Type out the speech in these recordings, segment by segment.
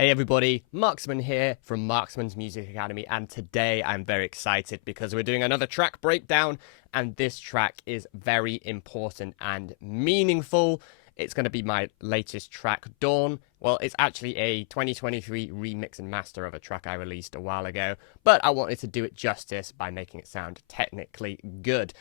Hey everybody, Marksman here from Marksman's Music Academy, and today I'm very excited because we're doing another track breakdown, and this track is very important and meaningful. It's going to be my latest track, Dawn. Well, it's actually a 2023 remix and master of a track I released a while ago, but I wanted to do it justice by making it sound technically good.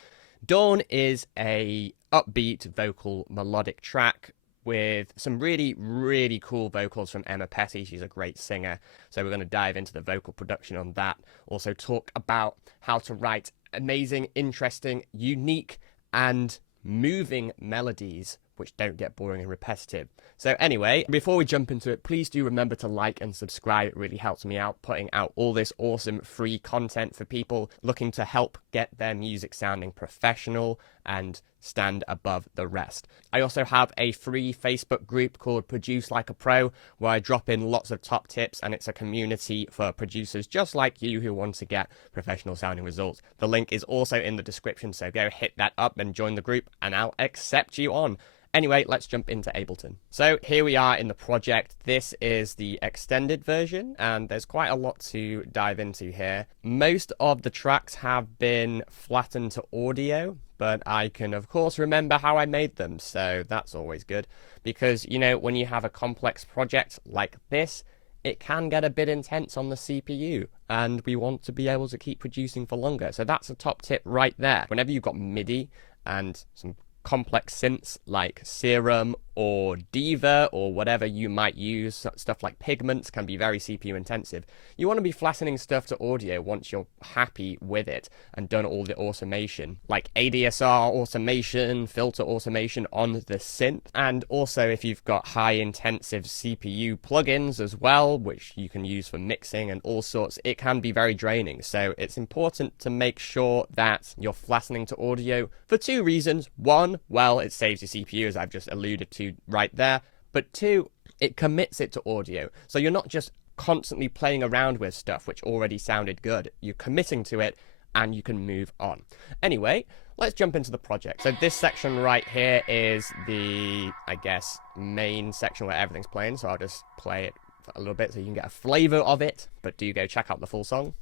Dawn is a upbeat vocal melodic track with some really cool vocals from Emma Petty. She's a great singer, so we're going to dive into the vocal production on that. Also talk about how to write amazing, interesting, unique, and moving melodies which don't get boring and repetitive. So anyway, before we jump into it, please do remember to like and subscribe. It really helps me out putting out all this awesome free content for people looking to help get their music sounding professional and stand above the rest. I also have a free Facebook group called Produce Like a Pro, where I drop in lots of top tips, and it's a community for producers just like you who want to get professional sounding results. The link is also in the description, so go hit that up and join the group, and I'll accept you on. Anyway, let's jump into Ableton. So here we are in the project. This is the extended version, and there's quite a lot to dive into here. Most of the tracks have been flattened to audio, but I can of course remember how I made them, so that's always good. Because, you know, when you have a complex project like this, it can get a bit intense on the CPU, and we want to be able to keep producing for longer. So that's a top tip right there. Whenever you've got MIDI and some complex synths like Serum or Diva or whatever you might use, stuff like Pigments can be very CPU intensive. You want to be flattening stuff to audio once you're happy with it and done all the automation, like ADSR automation, filter automation on the synth. And also if you've got high intensive CPU plugins as well, which you can use for mixing and all sorts, it can be very draining. So it's important to make sure that you're flattening to audio for two reasons. One, well, it saves your CPU, as I've just alluded to right there, but two, it commits it to audio. So you're not just constantly playing around with stuff which already sounded good. You're committing to it and you can move on. Anyway, let's jump into the project. So this section right here is the, I guess, main section where everything's playing. So I'll just play it for a little bit so you can get a flavor of it, but do go check out the full song.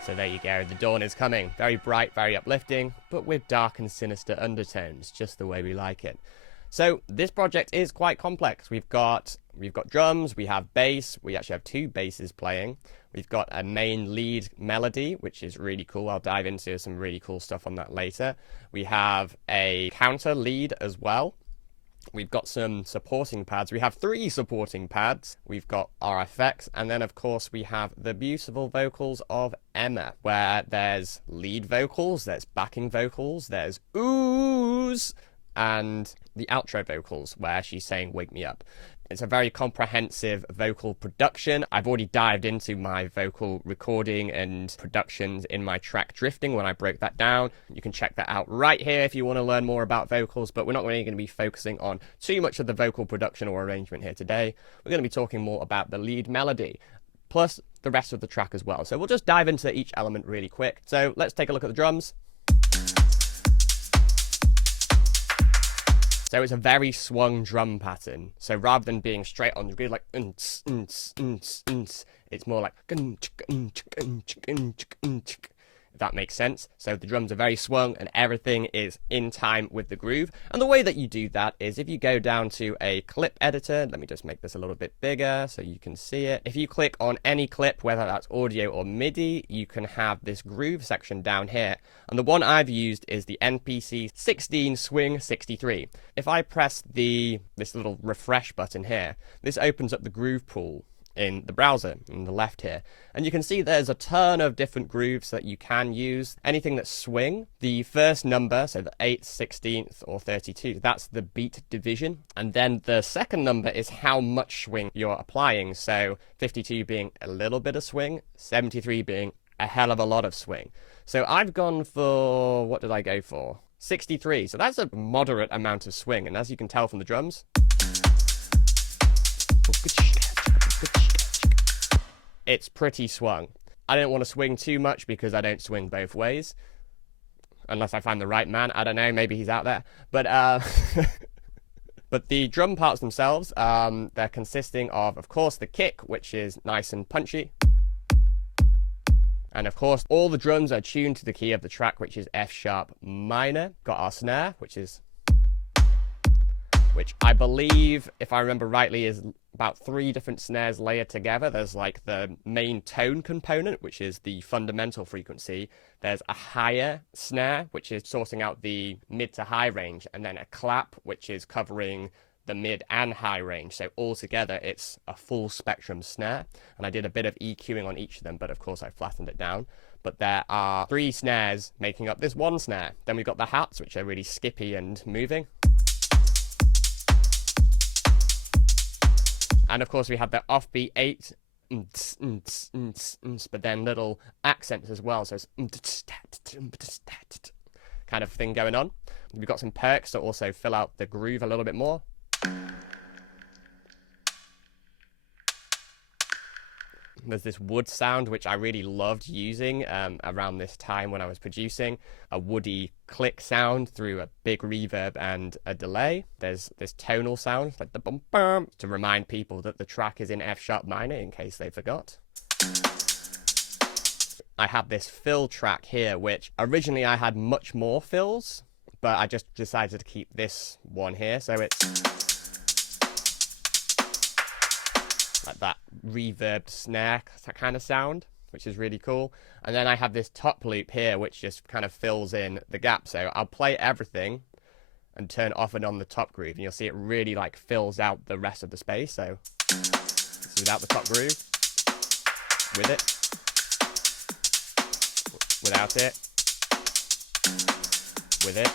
So there you go, the dawn is coming. Very bright, very uplifting, but with dark and sinister undertones, just the way we like it. So this project is quite complex. We've got drums, we have bass, we actually have two basses playing. We've got a main lead melody, which is really cool. I'll dive into some really cool stuff on that later. We have a counter lead as well. We've got some supporting pads. We have three supporting pads. We've got our effects, and then of course we have the beautiful vocals of Emma, where there's lead vocals, there's backing vocals, there's oohs, and the outro vocals where she's saying wake me up. It's a very comprehensive vocal production. I've already dived into my vocal recording and productions in my track Drifting when I broke that down. You can check that out right here if you want to learn more about vocals, but we're not really going to be focusing on too much of the vocal production or arrangement here today. We're going to be talking more about the lead melody, plus the rest of the track as well. So we'll just dive into each element really quick. So let's take a look at the drums. So it's a very swung drum pattern. So rather than being straight on the grid like it's more like if that makes sense. So the drums are very swung and everything is in time with the groove. And the way that you do that is if you go down to a clip editor, let me just make this a little bit bigger so you can see it. If you click on any clip, whether that's audio or MIDI, you can have this groove section down here. And the one I've used is the NPC 16 Swing 63. If I press this little refresh button here, this opens up the groove pool in the browser on the left here, and you can see there's a ton of different grooves that you can use. Anything that's swing, the first number, so the 8th, 16th or 32, that's the beat division, and then the second number is how much swing you're applying, so 52 being a little bit of swing, 73 being a hell of a lot of swing. So I've gone for, what did I go for? 63, so that's a moderate amount of swing, and as you can tell from the drums, it's pretty swung. I don't want to swing too much because I don't swing both ways. Unless I find the right man. I don't know, maybe he's out there. But but the drum parts themselves, they're consisting of course, the kick, which is nice and punchy. And of course, all the drums are tuned to the key of the track, which is F sharp minor. Got our snare, which I believe, if I remember rightly, is about 3 different snares layered together. There's like the main tone component, which is the fundamental frequency. There's a higher snare, which is sorting out the mid to high range, and then a clap, which is covering the mid and high range. So altogether, it's a full spectrum snare. And I did a bit of EQing on each of them, but of course I flattened it down. But there are 3 snares making up this one snare. Then we've got the hats, which are really skippy and moving. And of course we have the offbeat 8, but then little accents as well. So it's kind of thing going on. We've got some perks to also fill out the groove a little bit more. There's this wood sound, which I really loved using around this time when I was producing. A woody click sound through a big reverb and a delay. There's this tonal sound, like the bum bum, to remind people that the track is in F sharp minor in case they forgot. I have this fill track here, which originally I had much more fills, but I just decided to keep this one here. So it's like that reverbed snare kind of sound, which is really cool. And then I have this top loop here, which just kind of fills in the gap. So I'll play everything and turn off and on the top groove, and you'll see it really like fills out the rest of the space. So without the top groove, with it, without it, with it.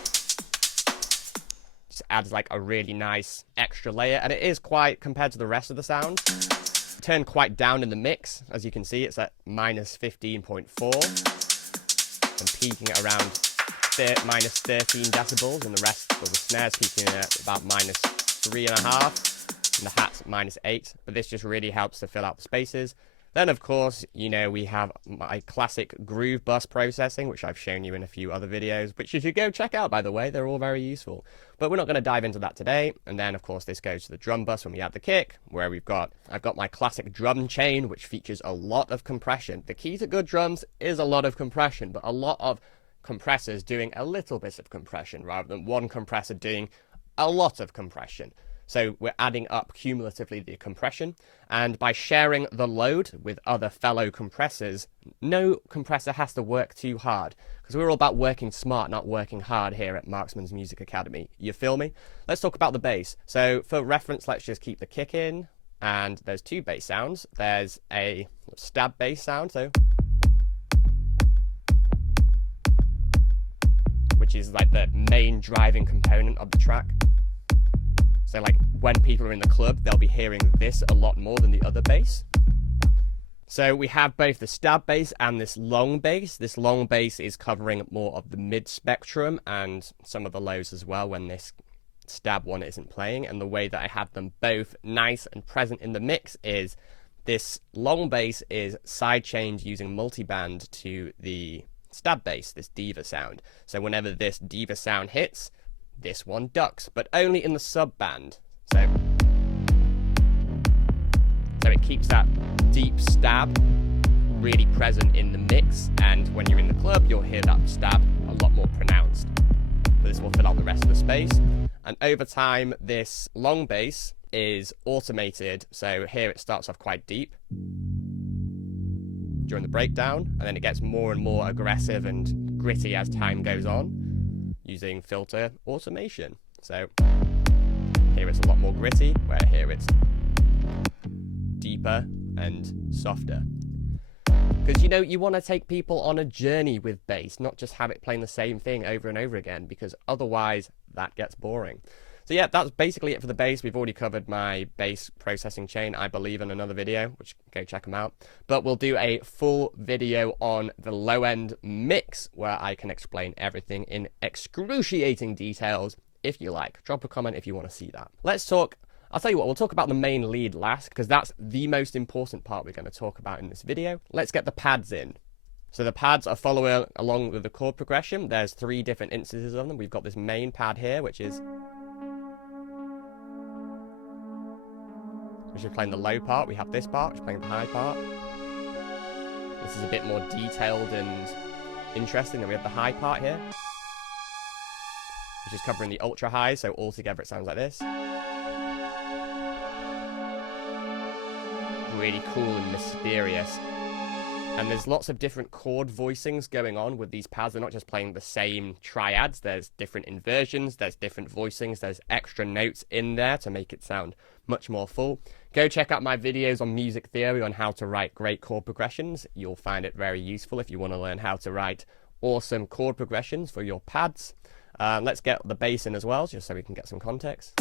Just adds like a really nice extra layer, and it is quite, compared to the rest of the sound, turned quite down in the mix. As you can see, it's at minus 15.4 and peaking at around minus 13 decibels, and the rest of the snares peaking at about minus 3.5, and the hat's at minus 8. But this just really helps to fill out the spaces. Then, of course, you know, we have my classic groove bus processing, which I've shown you in a few other videos, which you should go check out, by the way. They're all very useful. But we're not going to dive into that today. And then, of course, this goes to the drum bus when we add the kick, where I've got my classic drum chain, which features a lot of compression. The key to good drums is a lot of compression, but a lot of compressors doing a little bit of compression rather than one compressor doing a lot of compression. So we're adding up cumulatively the compression, and by sharing the load with other fellow compressors, no compressor has to work too hard, because we're all about working smart, not working hard here at Marksman's Music Academy. You feel me? Let's talk about the bass. So for reference, let's just keep the kick in, and there's 2 bass sounds. There's a stab bass sound, so, which is like the main driving component of the track. So like when people are in the club, they'll be hearing this a lot more than the other bass. So we have both the stab bass and this long bass. This long bass is covering more of the mid spectrum and some of the lows as well when this stab one isn't playing. And the way that I have them both nice and present in the mix is this long bass is sidechained using multiband to the stab bass, this diva sound. So whenever this diva sound hits, this one ducks, but only in the sub band. So it keeps that deep stab really present in the mix, and when you're in the club, you'll hear that stab a lot more pronounced. But this will fill out the rest of the space. And over time, this long bass is automated. So here it starts off quite deep during the breakdown, and then it gets more and more aggressive and gritty as time goes on, using filter automation. So here it's a lot more gritty, where here it's deeper and softer. Because, you know, you want to take people on a journey with bass, not just have it playing the same thing over and over again, because otherwise that gets boring. So yeah, that's basically it for the bass. We've already covered my bass processing chain, I believe, in another video, which go check them out. But we'll do a full video on the low-end mix, where I can explain everything in excruciating details, if you like. Drop a comment if you want to see that. Let's talk I'll tell you what, we'll talk about the main lead last, because that's the most important part we're going to talk about in this video. Let's get the pads in. So the pads are following along with the chord progression. There's 3 different instances of them. We've got this main pad here, which is playing the low part. We have this part, which is playing the high part. This is a bit more detailed and interesting. Then we have the high part here, which is covering the ultra high, so altogether it sounds like this. Really cool and mysterious. And there's lots of different chord voicings going on with these pads. They're not just playing the same triads. There's different inversions, there's different voicings, there's extra notes in there to make it sound much more full. Go check out my videos on music theory on how to write great chord progressions. You'll find it very useful if you want to learn how to write awesome chord progressions for your pads. Let's get the bass in as well, just so we can get some context.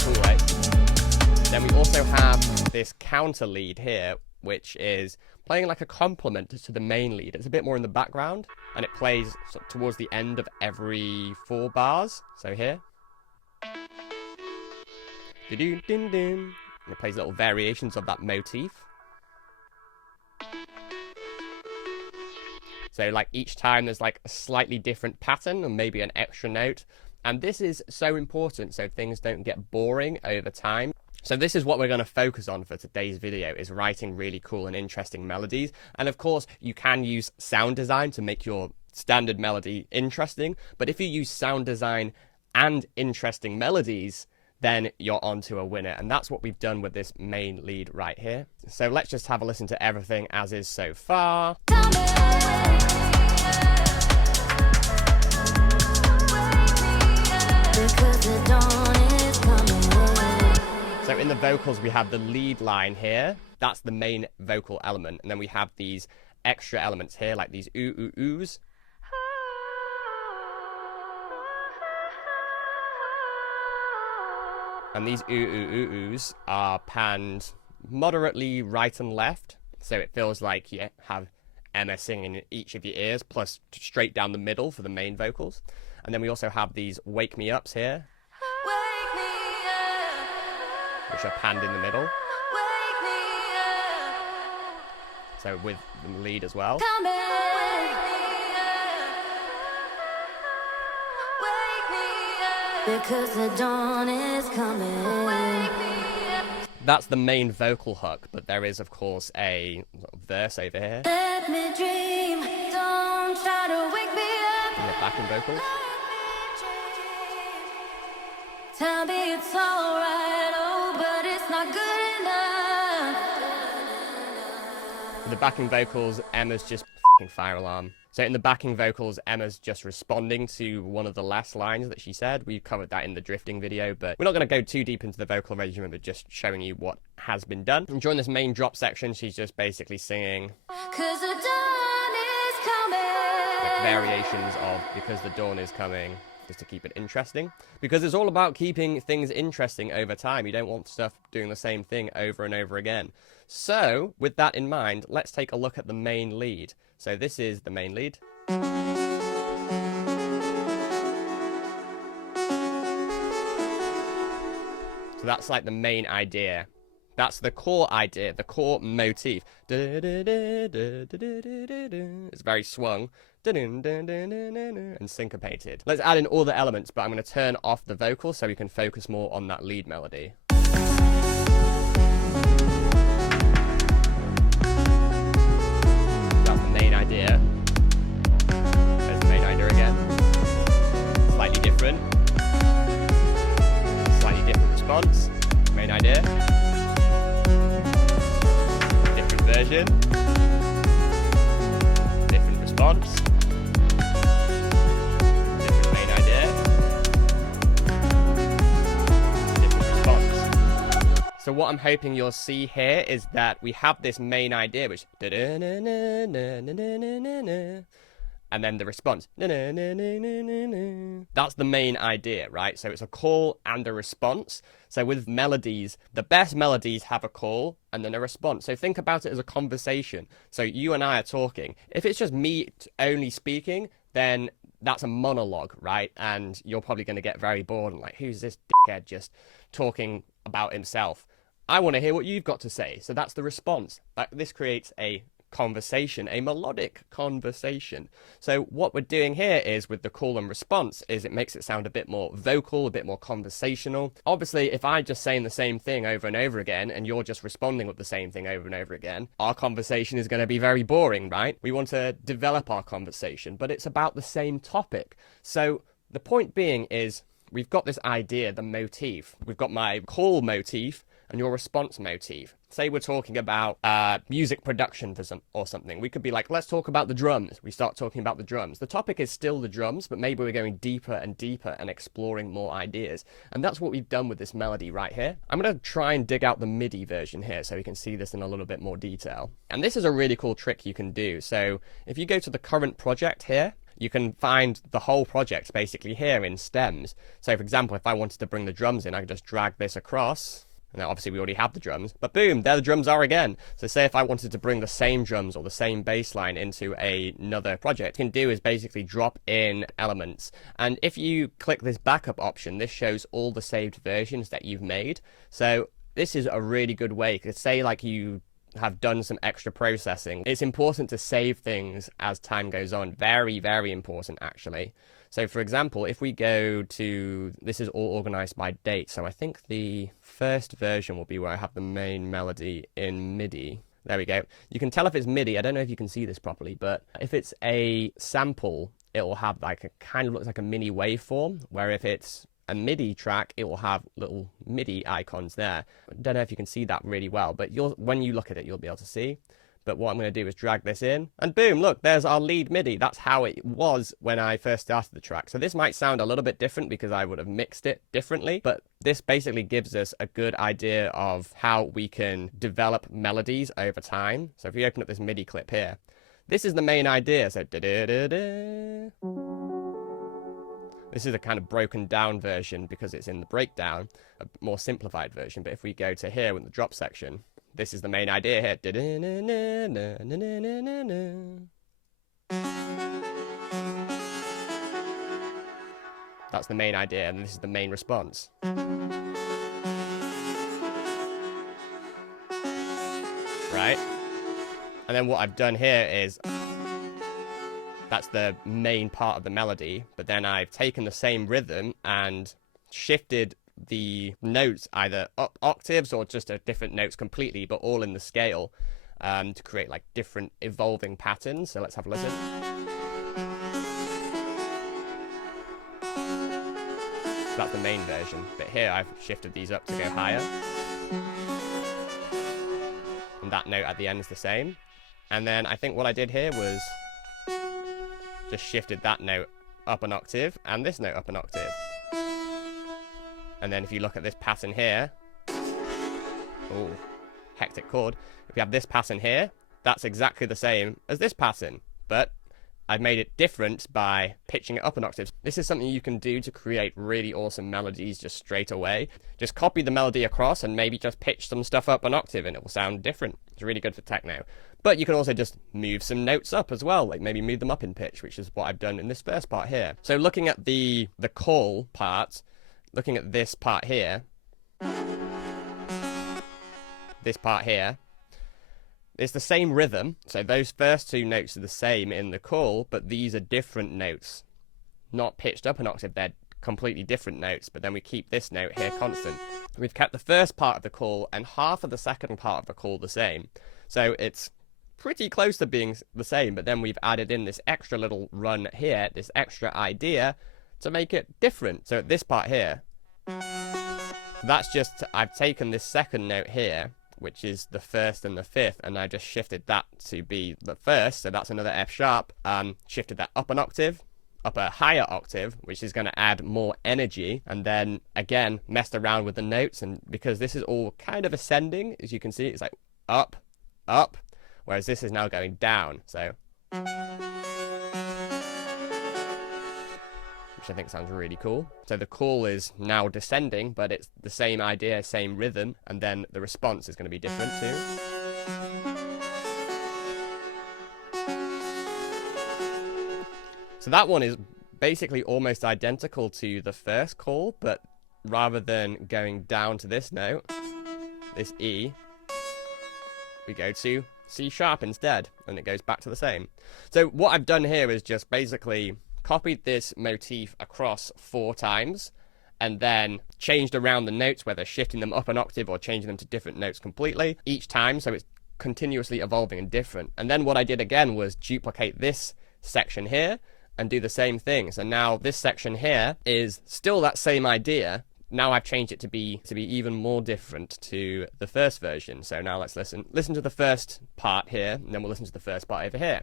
Cool, eh? Then we also have this counter lead here, which is playing like a complement to the main lead. It's a bit more in the background, and it plays towards the end of every 4 bars. So here. And it plays little variations of that motif. So like each time there's like a slightly different pattern, or maybe an extra note. And this is so important so things don't get boring over time. So this is what we're going to focus on for today's video, is writing really cool and interesting melodies. And of course, you can use sound design to make your standard melody interesting. But if you use sound design and interesting melodies, then you're onto a winner. And that's what we've done with this main lead right here. So let's just have a listen to everything as is so far. So in the vocals, we have the lead line here. That's the main vocal element. And then we have these extra elements here, like these ooh, ooh, oohs. And these ooh, ooh, ooh, oohs are panned moderately right and left. So it feels like you have Emma singing in each of your ears, plus straight down the middle for the main vocals. And then we also have these wake me ups here, which are panned in the middle. So with the lead as well. Because the dawn is coming. That's the main vocal hook, but there is of course a verse over here. Let me dream, don't try to wake me up. And the backing vocals. Tell me it's alright, oh, but it's not good enough. The backing vocals, Emma's just f***ing fire alarm. So in the backing vocals, Emma's just responding to one of the last lines that she said. We covered that in the drifting video, but we're not going to go too deep into the vocal arrangement, but just showing you what has been done. And during this main drop section, she's just basically singing 'Cause the dawn is coming. Like variations of Because the Dawn is Coming, just to keep it interesting. Because it's all about keeping things interesting over time. You don't want stuff doing the same thing over and over again. So, with that in mind, let's take a look at the main lead. So this is the main lead. So that's like the main idea. That's the core idea, the core motif. It's very swung and syncopated. Let's add in all the elements, but I'm going to turn off the vocals so we can focus more on that lead melody. Idea. There's the main idea again. Slightly different. Slightly different response. Main idea. Different version. Different response. Different main idea. Different response. So what I'm hoping you'll see here is that we have this main idea, which and then the response. That's the main idea, right? So it's a call and a response. So with melodies, the best melodies have a call and then a response. So think about it as a conversation. So you and I are talking. If it's just me only speaking, then that's a monologue, right? And you're probably going to get very bored and like, who's this dickhead just talking about himself? I want to hear what you've got to say. So that's the response. This creates a conversation, a melodic conversation. So what we're doing here is with the call and response is it makes it sound a bit more vocal, a bit more conversational. Obviously, if I'm just saying the same thing over and over again and you're just responding with the same thing over and over again, our conversation is going to be very boring, right? We want to develop our conversation, but it's about the same topic. So the point being is we've got this idea, the motif. We've got my call motif and your response motif. Say we're talking about music production or something. We could be like, let's talk about the drums. We start talking about the drums. The topic is still the drums, but maybe we're going deeper and deeper and exploring more ideas. And that's what we've done with this melody right here. I'm going to try and dig out the MIDI version here so we can see this in a little bit more detail. And this is a really cool trick you can do. So if you go to the current project here, you can find the whole project basically here in stems. So for example, if I wanted to bring the drums in, I could just drag this across. And obviously we already have the drums, but boom, there the drums are again. So say if I wanted to bring the same drums or the same bass line into another project, what you can do is basically drop in elements. And if you click this backup option, this shows all the saved versions that you've made. So this is a really good way, because say like you have done some extra processing. It's important to save things as time goes on. Very, very important actually. So for example, if we go to, this is all organized by date. So I think the first version will be where I have the main melody in MIDI. There we go. You can tell if it's MIDI. I don't know if you can see this properly, but if it's a sample, it will have like a kind of looks like a mini waveform, where if it's a MIDI track, it will have little MIDI icons there. I don't know if you can see that really well, but when you look at it, you'll be able to see. But what I'm going to do is drag this in, and boom, look, there's our lead MIDI. That's how it was when I first started the track. So this might sound a little bit different because I would have mixed it differently, but this basically gives us a good idea of how we can develop melodies over time. So if we open up this MIDI clip here, this is the main idea. So da-da-da-da. This is a kind of broken down version because it's in the breakdown, a more simplified version. But if we go to here with the drop section, this is the main idea here. That's the main idea, and this is the main response. Right? And then what I've done here is, that's the main part of the melody, but then I've taken the same rhythm and shifted the notes either up octaves or just at different notes completely, but all in the scale, to create like different evolving patterns. So let's have a listen. So that's the main version, but here I've shifted these up to go higher, and that note at the end is the same. And then I think what I did here was just shifted that note up an octave and this note up an octave. And then if you look at this pattern here, oh, hectic chord. If you have this pattern here, that's exactly the same as this pattern, but I've made it different by pitching it up an octave. This is something you can do to create really awesome melodies just straight away. Just copy the melody across and maybe just pitch some stuff up an octave and it will sound different. It's really good for techno. But you can also just move some notes up as well, like maybe move them up in pitch, which is what I've done in this first part here. So looking at the call part, looking at this part here, it's the same rhythm. So those first two notes are the same in the call, but these are different notes, not pitched up an octave. They're completely different notes, but then we keep this note here constant. We've kept the first part of the call and half of the second part of the call the same. So it's pretty close to being the same, but then we've added in this extra little run here, this extra idea to make it different. So this part here, that's just, I've taken this second note here, which is the first and the fifth, and I just shifted that to be the first, so that's another F sharp, shifted that up an octave, up a higher octave, which is going to add more energy, and then again messed around with the notes, and because this is all kind of ascending, as you can see, it's like up, up, whereas this is now going down, so, which I think sounds really cool. So the call is now descending, but it's the same idea, same rhythm, and then the response is going to be different too. So that one is basically almost identical to the first call, but rather than going down to this note, this E, we go to C sharp instead, and it goes back to the same. So what I've done here is just basically copied this motif across 4 times, and then changed around the notes, whether shifting them up an octave or changing them to different notes completely each time, so it's continuously evolving and different. And then what I did again was duplicate this section here and do the same thing. So now this section here is still that same idea. Now I've changed it to be even more different to the first version. So now let's listen to the first part here, and then we'll listen to the first part over here.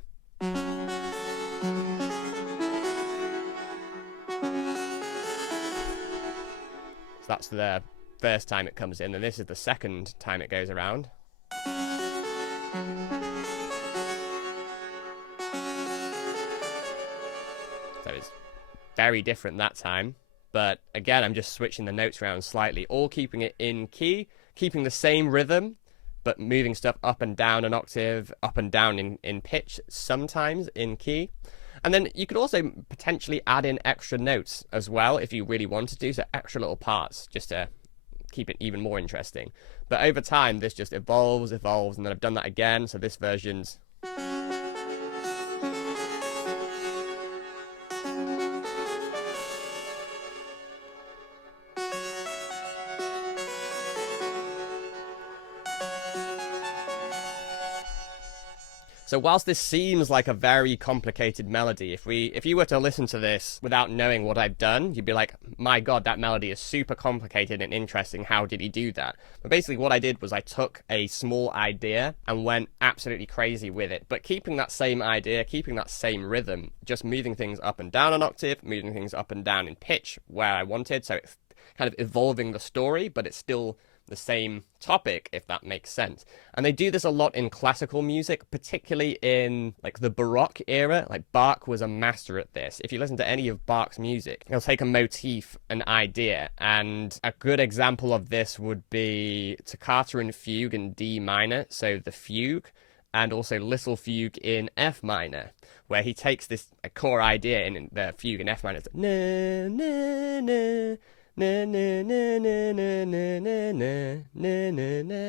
So that's the first time it comes in, and this is the second time it goes around. So it's very different that time. But again, I'm just switching the notes around slightly, all keeping it in key, keeping the same rhythm, but moving stuff up and down an octave, up and down in pitch, sometimes in key. And then you could also potentially add in extra notes as well if you really wanted to, so extra little parts just to keep it even more interesting. But over time, this just evolves, and then I've done that again, so this version's... So whilst this seems like a very complicated melody, if you were to listen to this without knowing what I've done, you'd be like, my God, that melody is super complicated and interesting. How did he do that? But basically what I did was I took a small idea and went absolutely crazy with it. But keeping that same idea, keeping that same rhythm, just moving things up and down an octave, moving things up and down in pitch where I wanted. So it's kind of evolving the story, but it's still the same topic, if that makes sense. And they do this a lot in classical music, particularly in like the Baroque era. Like Bach was a master at this. If you listen to any of Bach's music, he'll take a motif, an idea, and a good example of this would be Toccata and Fugue in D minor, so the fugue, and also Little Fugue in F minor, where he takes this core idea in the fugue in F minor. It's like, na na na na na na na na na na na na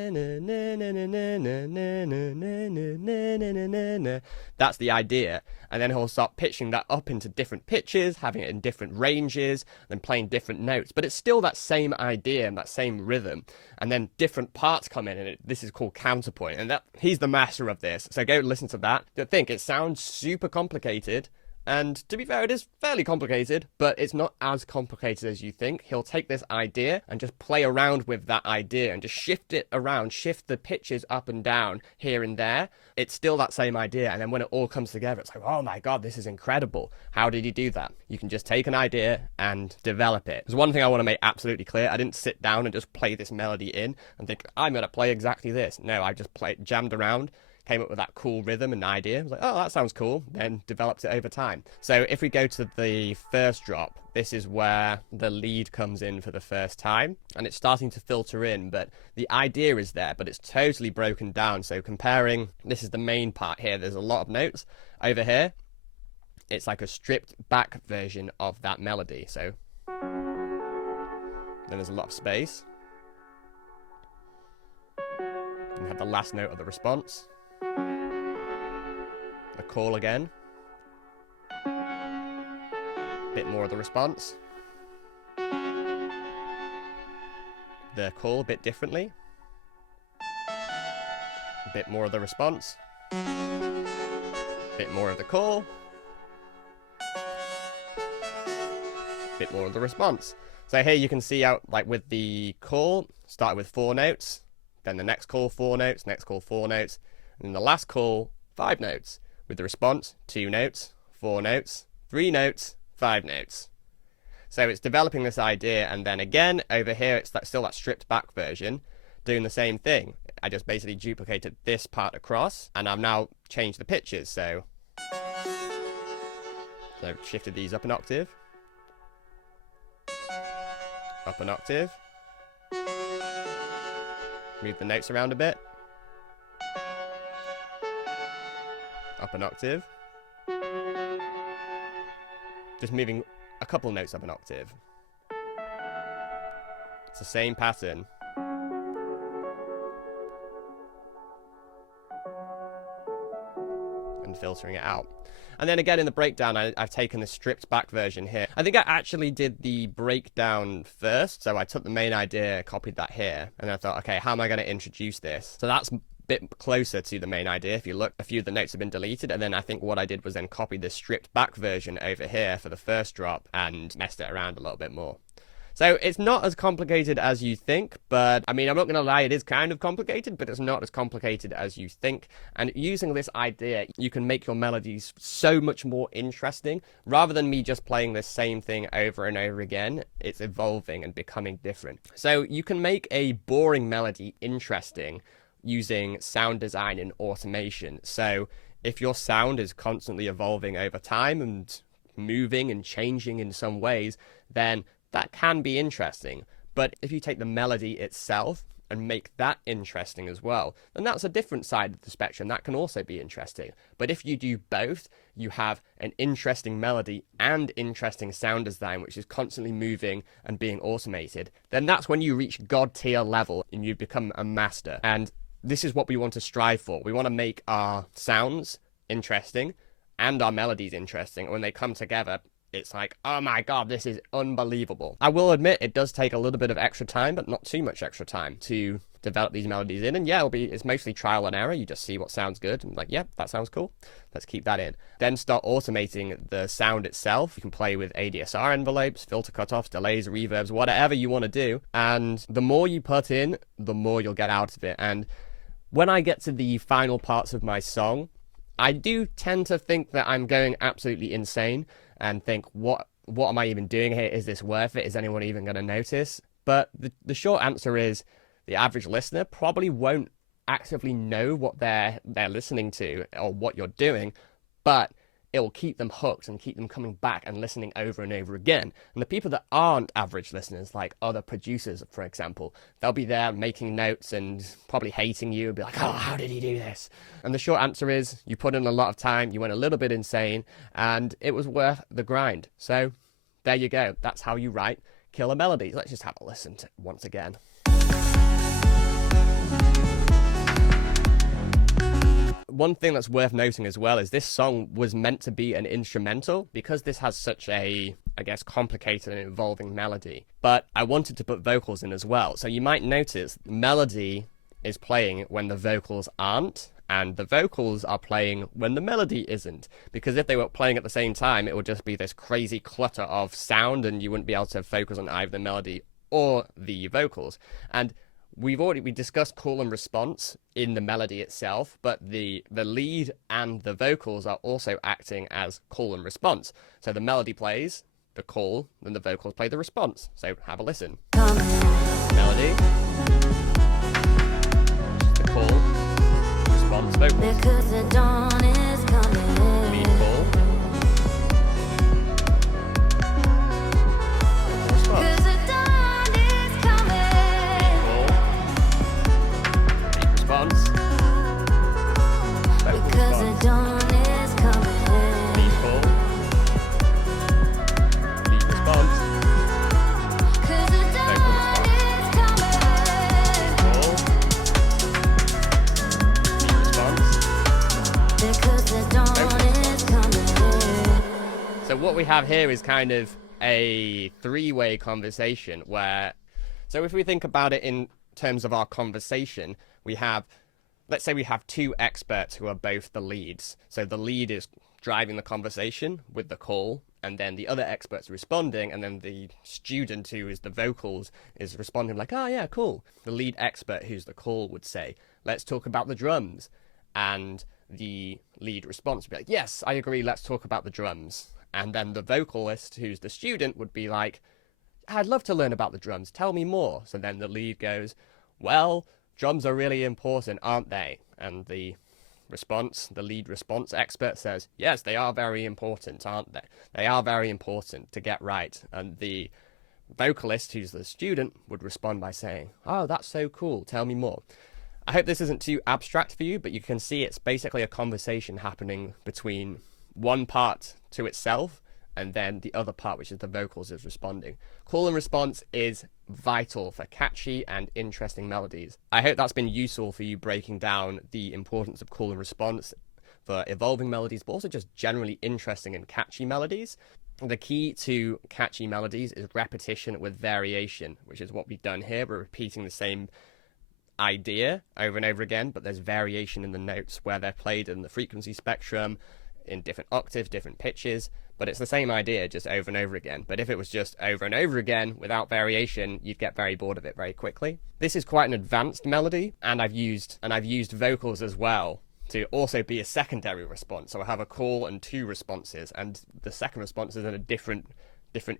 na na na. That's the idea. And then he'll start pitching that up into different pitches, having it in different ranges, then playing different notes. But it's still that same idea and that same rhythm. And then different parts come in, and this is called counterpoint. And he's the master of this. So go listen to that. Don't think it sounds super complicated. And to be fair, it is fairly complicated, but it's not as complicated as you think. He'll take this idea and just play around with that idea and just shift it around, shift the pitches up and down here and there. It's still that same idea. And then when it all comes together, it's like, oh my God, this is incredible. How did he do that? You can just take an idea and develop it. There's one thing I want to make absolutely clear. I didn't sit down and just play this melody in and think, I'm going to play exactly this. No, I just jammed around, came up with that cool rhythm and idea. I was like, oh, that sounds cool. Then developed it over time. So if we go to the first drop, this is where the lead comes in for the first time. And it's starting to filter in, but the idea is there, but it's totally broken down. So comparing, this is the main part here. There's a lot of notes. Over here, it's like a stripped back version of that melody. So then there's a lot of space. And we have the last note of the response. A call again. Bit more of the response. The call a bit differently. A bit more of the response. Bit more of the call. Bit more of the response. So here you can see out like with the call, started with 4 notes, then the next call 4 notes, next call 4 notes, and then the last call 5 notes. With the response, 2 notes, 4 notes, 3 notes, 5 notes. So it's developing this idea, and then again, over here, it's still that stripped back version, doing the same thing. I just basically duplicated this part across, and I've now changed the pitches, so I've shifted these up an octave, up an octave, move the notes around a bit, up an octave, just moving a couple notes up an octave. It's the same pattern. And filtering it out. And then again in the breakdown, I've taken the stripped back version here. I think I actually did the breakdown first. So I took the main idea, copied that here, and I thought, okay, how am I going to introduce this? So that's a bit closer to the main idea. If you look, a few of the notes have been deleted, and then I think what I did was then copy the stripped back version over here for the first drop and messed it around a little bit more. So it's not as complicated as you think, but I mean, I'm not going to lie, it is kind of complicated, but it's not as complicated as you think. And using this idea, you can make your melodies so much more interesting. Rather than me just playing the same thing over and over again, it's evolving and becoming different. So you can make a boring melody interesting using sound design and automation. So if your sound is constantly evolving over time and moving and changing in some ways, then that can be interesting. But if you take the melody itself and make that interesting as well, then that's a different side of the spectrum. That can also be interesting. But if you do both, you have an interesting melody and interesting sound design, which is constantly moving and being automated, then that's when you reach God tier level and you become a master. And this is what we want to strive for. We want to make our sounds interesting and our melodies interesting. And when they come together, it's like, oh my god, this is unbelievable. I will admit it does take a little bit of extra time, but not too much extra time to develop these melodies in. And yeah, it's mostly trial and error. You just see what sounds good and like, yeah, that sounds cool. Let's keep that in. Then start automating the sound itself. You can play with ADSR envelopes, filter cutoffs, delays, reverbs, whatever you want to do. And the more you put in, the more you'll get out of it. And when I get to the final parts of my song, I do tend to think that I'm going absolutely insane and think, what am I even doing here? Is this worth it? Is anyone even going to notice? But the short answer is the average listener probably won't actively know what they're listening to or what you're doing, but it will keep them hooked and keep them coming back and listening over and over again. And the people that aren't average listeners, like other producers, for example, they'll be there making notes and probably hating you and be like, oh, how did he do this? And the short answer is you put in a lot of time, you went a little bit insane, and it was worth the grind. So there you go. That's how you write killer melodies. Let's just have a listen to it once again. One thing that's worth noting as well is this song was meant to be an instrumental because this has such a, I guess, complicated and involving melody. But I wanted to put vocals in as well. So you might notice the melody is playing when the vocals aren't, and the vocals are playing when the melody isn't. Because if they were playing at the same time, it would just be this crazy clutter of sound and you wouldn't be able to focus on either the melody or the vocals. And we discussed call and response in the melody itself, but the lead and the vocals are also acting as call and response. So the melody plays the call, then the vocals play the response. So have a listen. Melody, the call, response, vocals. Because the dawn is coming. Lead call. Response. Because the dawn is coming. Lead call. Lead response. Because the dawn is coming. Call. Lead response. Because the dawn is coming. So what we have here is kind of a three-way conversation where, so if we think about it in terms of our conversation, we have, let's say we have two experts who are both the leads. So the lead is driving the conversation with the call, and then the other expert's responding, and then the student who is the vocals is responding like, oh yeah, cool. The lead expert, who's the call, would say, let's talk about the drums. And the lead response would be like, yes, I agree, let's talk about the drums. And then the vocalist, who's the student, would be like, I'd love to learn about the drums, tell me more. So then the lead goes, well, drums are really important, aren't they? And the lead response expert says, yes, they are very important, aren't they? They are very important to get right. And the vocalist, who's the student, would respond by saying, oh, that's so cool, tell me more. I hope this isn't too abstract for you, but you can see it's basically a conversation happening between one part to itself and then the other part, which is the vocals, is responding. Call and response is vital for catchy and interesting melodies. I hope that's been useful for you breaking down the importance of call and response for evolving melodies, but also just generally interesting and catchy melodies. The key to catchy melodies is repetition with variation, which is what we've done here. We're repeating the same idea over and over again, but there's variation in the notes where they're played in the frequency spectrum, in different octaves, different pitches, but it's the same idea just over and over again. But if it was just over and over again without variation, you'd get very bored of it very quickly. This is quite an advanced melody, and I've used vocals as well to also be a secondary response. So I have a call and two responses, and the second response is in a different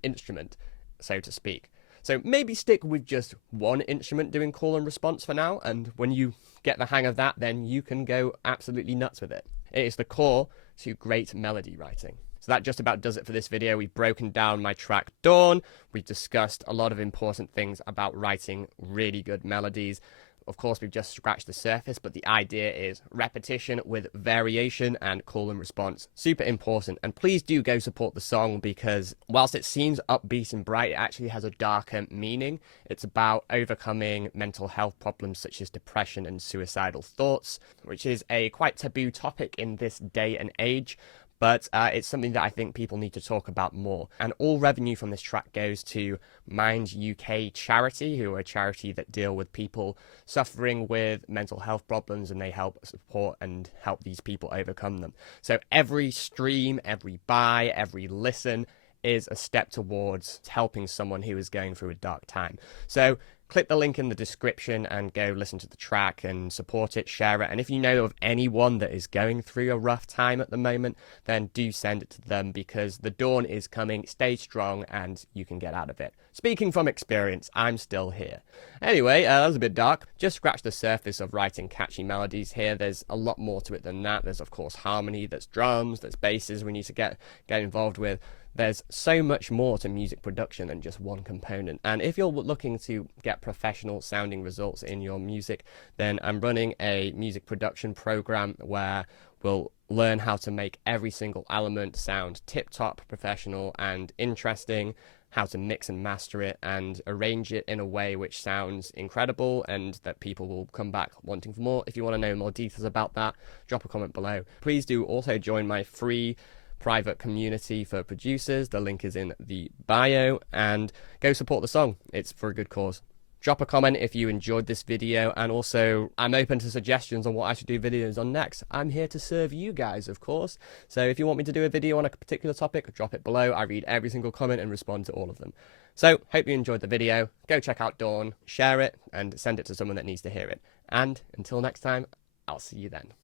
instrument, so to speak. So maybe stick with just one instrument doing call and response for now, and when you get the hang of that, then you can go absolutely nuts with it. It is the core to great melody writing. So that just about does it for this video. We've broken down my track Dawn. We've discussed a lot of important things about writing really good melodies. Of course, we've just scratched the surface, but the idea is repetition with variation and call and response. Super important. And please do go support the song, because whilst it seems upbeat and bright, it actually has a darker meaning. It's about overcoming mental health problems such as depression and suicidal thoughts, which is a quite taboo topic in this day and age. But it's something that I think people need to talk about more. And all revenue from this track goes to Mind UK Charity, who are a charity that deal with people suffering with mental health problems, and they help support and help these people overcome them. So every stream, every buy, every listen is a step towards helping someone who is going through a dark time. So click the link in the description and go listen to the track and support it, share it. And if you know of anyone that is going through a rough time at the moment, then do send it to them, because the dawn is coming. Stay strong and you can get out of it. Speaking from experience, I'm still here. Anyway, that was a bit dark. Just scratch the surface of writing catchy melodies here. There's a lot more to it than that. There's, of course, harmony, there's drums, there's basses we need to get involved with. There's so much more to music production than just one component. And if you're looking to get professional sounding results in your music, then I'm running a music production program where we'll learn how to make every single element sound tip-top professional and interesting, how to mix and master it and arrange it in a way which sounds incredible and that people will come back wanting for more. If you want to know more details about that, drop a comment below. Please do also join my free private community for producers. The link is in the bio, and go support the song. It's for a good cause. Drop a comment if you enjoyed this video, and also I'm open to suggestions on what I should do videos on next. I'm here to serve you guys, of course. So if you want me to do a video on a particular topic, drop it below. I read every single comment and respond to all of them. So hope you enjoyed the video. Go check out Dawn, share it, and send it to someone that needs to hear it. And until next time, I'll see you then.